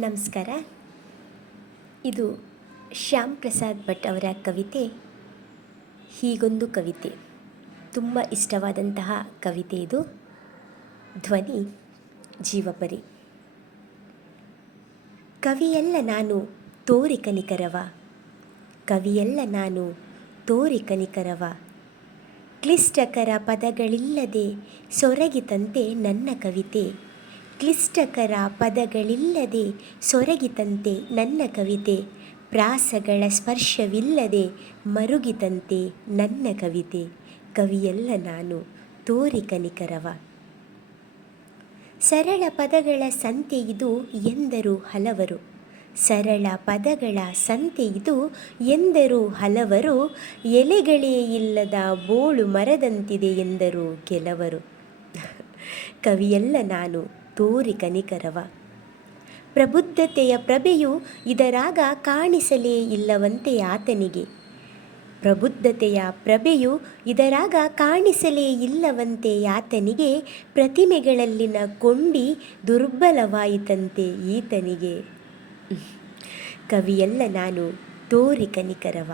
ನಮಸ್ಕಾರ. ಇದು ಶ್ಯಾಮ್ ಪ್ರಸಾದ್ ಭಟ್ ಅವರ ಕವಿತೆ, ಹೀಗೊಂದು ಕವಿತೆ. ತುಂಬ ಇಷ್ಟವಾದಂತಹ ಕವಿತೆ ಇದು. ಧ್ವನಿ ಜೀವಪರಿ ಕವಿಯಲ್ಲ ನಾನು ತೋರಿ ಕನಿಕರವ. ಕವಿಯಲ್ಲ ನಾನು ತೋರಿ ಕನಿಕರವ. ಕ್ಲಿಷ್ಟಕರ ಪದಗಳಿಲ್ಲದೆ ಸೊರಗಿತಂತೆ ನನ್ನ ಕವಿತೆ. ಕ್ಲಿಷ್ಟಕರ ಪದಗಳಿಲ್ಲದೆ ಸೊರಗಿತಂತೆ ನನ್ನ ಕವಿತೆ, ಪ್ರಾಸಗಳ ಸ್ಪರ್ಶವಿಲ್ಲದೆ ಮರುಗಿತಂತೆ ನನ್ನ ಕವಿತೆ, ಕವಿಯಲ್ಲ ನಾನು ತೋರಿ ಕನಿಕರವ. ಸರಳ ಪದಗಳ ಸಂತೆ ಇದು ಎಂದರು ಹಲವರು. ಸರಳ ಪದಗಳ ಸಂತೆ ಇದು ಎಂದರು ಹಲವರು. ಎಲೆಗಳೇ ಇಲ್ಲದ ಬೋಳು ಮರದಂತಿದೆ ಎಂದರು ಕೆಲವರು. ಕವಿಯಲ್ಲ ನಾನು ತೋರಿ ಕನಿಕರವ. ಪ್ರಬುದ್ಧತೆಯ ಪ್ರಭೆಯು ಇದರಾಗ ಕಾಣಿಸಲೇ ಇಲ್ಲವಂತೆ ಆತನಿಗೆ. ಪ್ರಬುದ್ಧತೆಯ ಪ್ರಭೆಯು ಇದರಾಗ ಕಾಣಿಸಲೇ ಇಲ್ಲವಂತೆ ಆತನಿಗೆ ಪ್ರತಿಮೆಗಳಲ್ಲಿನ ಕೊಂಡಿ ದುರ್ಬಲವಾಯಿತಂತೆ ಈತನಿಗೆ. ಕವಿಯಲ್ಲ ನಾನು, ತೋರಿ ಕನಿಕರವ.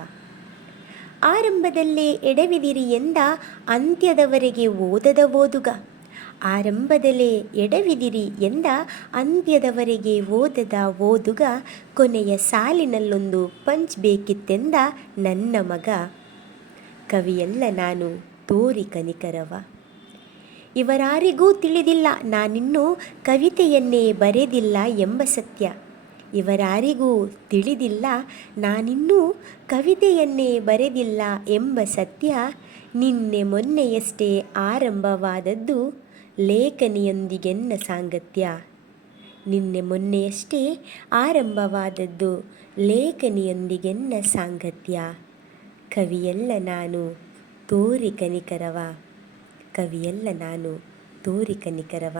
ಆರಂಭದಲ್ಲೇ ಎಡವಿದಿರಿ ಎಂದ ಅಂತ್ಯದವರೆಗೆ ಓದದ ಓದುಗ. ಆರಂಭದಲ್ಲೇ ಎಡವಿದಿರಿ ಎಂದ ಅಂತ್ಯದವರೆಗೆ ಓದದ ಓದುಗ ಕೊನೆಯ ಸಾಲಿನಲ್ಲೊಂದು ಪಂಚ್ ಬೇಕಿತ್ತೆಂದ ನನ್ನ ಮಗ. ಕವಿಯಲ್ಲ ನಾನು ತೋರಿ ಕನಿಕರವ. ಇವರಾರಿಗೂ ತಿಳಿದಿಲ್ಲ ನಾನಿನ್ನೂ ಕವಿತೆಯನ್ನೇ ಬರೆದಿಲ್ಲ ಎಂಬ ಸತ್ಯ. ಇವರಾರಿಗೂ ತಿಳಿದಿಲ್ಲ ನಾನಿನ್ನೂ ಕವಿತೆಯನ್ನೇ ಬರೆದಿಲ್ಲ ಎಂಬ ಸತ್ಯ ನಿನ್ನೆ ಮೊನ್ನೆಯಷ್ಟೇ ಆರಂಭವಾದದ್ದು. ಲೇಖನಿಯೊಂದಿಗೆನ್ನ ಸಾಂಗತ್ಯ. ನಿನ್ನೆ ಮೊನ್ನೆಯಷ್ಟೇ ಆರಂಭವಾದದ್ದು ಲೇಖನಿಯೊಂದಿಗೆನ್ನ ಸಾಂಗತ್ಯ. ಕವಿಯಲ್ಲ ನಾನು, ತೋರಿ ಕನಿಕರವ. ಕವಿಯಲ್ಲ ನಾನು, ತೋರಿ ಕನಿಕರವ.